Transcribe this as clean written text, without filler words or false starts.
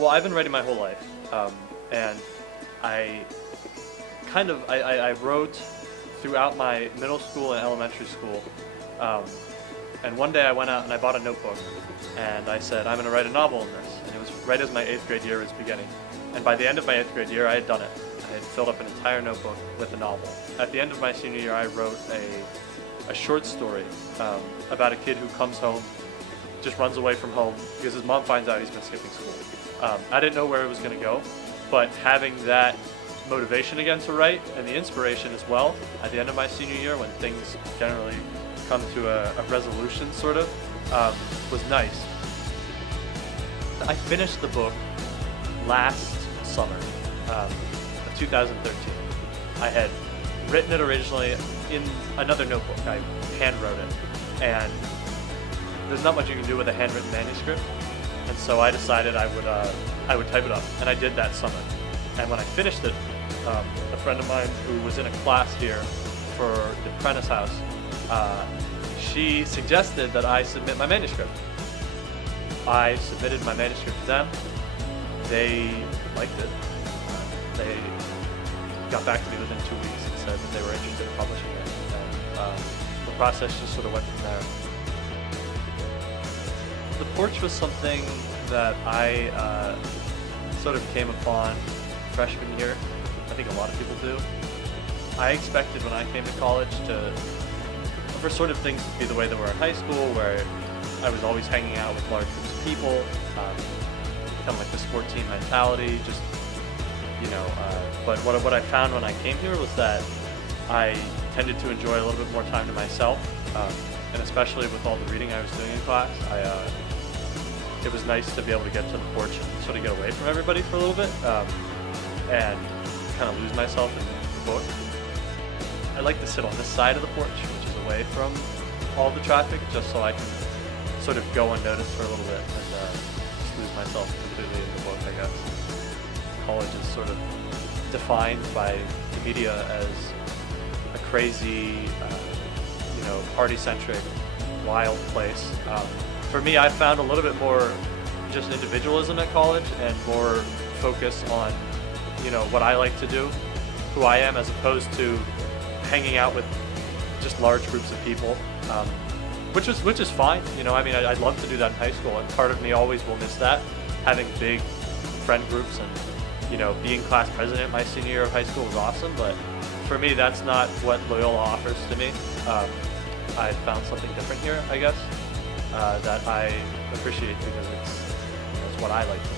Well, I've been writing my whole life, and I I wrote throughout my middle school and elementary school. Um, and one day I went out and I bought a notebook, and I said, I'm going to write a novel in this. And it was right as my 8th grade year was beginning. And by the end of my 8th grade year, I had done it. I had filled up an entire notebook with a novel. At the end of my senior year, I wrote a short story about a kid who comes home, just runs away from home because his mom finds out he's been skipping school. I didn't know where it was going to go, but having that motivation again to write and the inspiration as well at the end of my senior year when things generally come to a resolution sort of was nice. I finished the book last summer, 2013. I had written it originally in another notebook. I hand wrote it, and there's not much you can do with a handwritten manuscript, and so I decided I would type it up, and I did that summer. And when I finished it, a friend of mine who was in a class here for the Apprentice House, she suggested that I submit my manuscript. I submitted my manuscript to them. They liked it. They got back to me within 2 weeks and said that they were interested in publishing it. And the process just sort of went from there. The porch was something that I sort of came upon freshman year. I think a lot of people do. I expected when I came to college for sort of things to be the way they were in high school, where I was always hanging out with large groups of people, kind of like the sport team mentality, just, but what I found when I came here was that I tended to enjoy a little bit more time to myself, and especially with all the reading I was doing in class, it was nice to be able to get to the porch and sort of get away from everybody for a little bit, and kind of lose myself in the book. I like to sit on this side of the porch, which is away from all the traffic, just so I can sort of go unnoticed for a little bit and just lose myself completely in the book, I guess. College is sort of defined by the media as a crazy, party-centric, wild place. For me, I found a little bit more just individualism at college and more focus on, what I like to do, who I am, as opposed to hanging out with just large groups of people, which is fine. I'd love to do that in high school, and part of me always will miss that, having big friend groups, and being class president my senior year of high school was awesome. But for me, that's not what Loyola offers to me. I found something different here, I guess, that I appreciate because it's what I like to do.